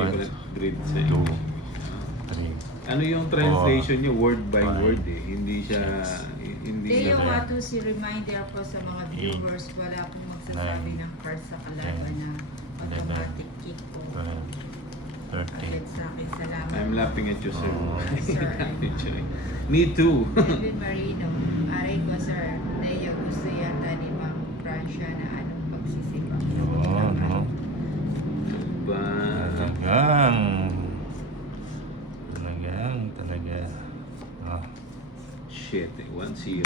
Favorite grade sa 2, English. 3. Ano yung translation niyo word by Five, word eh. Hindi siya hindi Hindi yung Seven. ato si reminder po sa mga viewers, wala pong magsasabi Nine, ng card sa kalaban na automatic kick po. 12, 13. Kahit sa akin, salamat. I'm laughing at you, sir. Oh. Sir. Me too. Elvin Marino, aray ko sir, Naya gusto yata ni Ma'am Francia na anong pagsisipag. Yun, no? Ba? Talaga. Ah, Shit eh. 1-0.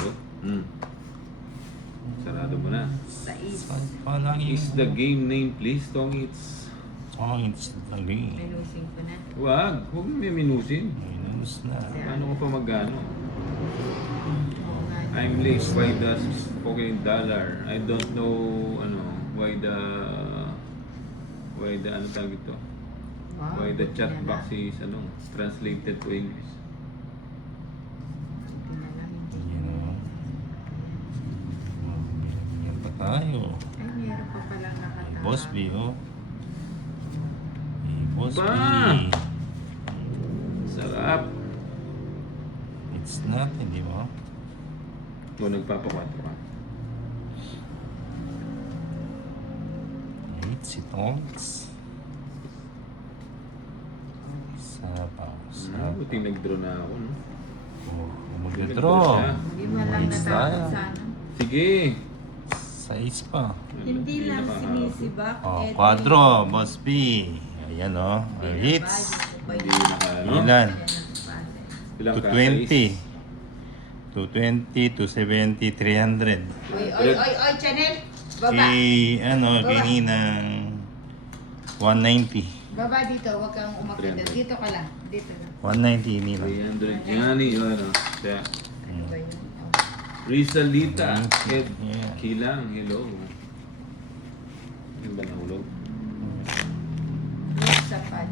Sarado mo na. Sais. parang Is the game name please? Tong it's... it's the game. Minusing ko na. Wag. Huwag mo may minusin. Minus na. Ano ko pa magano? Oo nga. I'm late. Why the spoken dollar? I don't know why the ano tawag ito? Wow, Why the buti chat na box lang. is translated to English. Buti na lang. Yun, no? Yan pa tayo. Ay, meron pa palang nakatawag. Boss B, oh. Boss B. Ba? Sarap. It's nothing, di ba? Kung nagpapakwatro ka. 8 si Tonks. Sa paus. Buti nag-draw na ako, no? Mag-draw. Hindi mo lang It's natakot tayo. sa ano. Sige. 6 pa. Hindi lang sinisibak. Oh, quadro, Boss B. Ayan, oh. Hits. Hindi nakano. Ilan? Ilang ka? 220. 220, 270, 300. Oy, Chanel! Baba! Kay Ninang 190. Baba dito, huwag kang umakit. 300. Dito ka lang. Dito lang. 190 Ninang. 300 yan eh. Ano? Kaya, Ano ba yun? Rizalita. Ed Yeah. Kilang. Hello. Yung ba nahulog? Sa pad.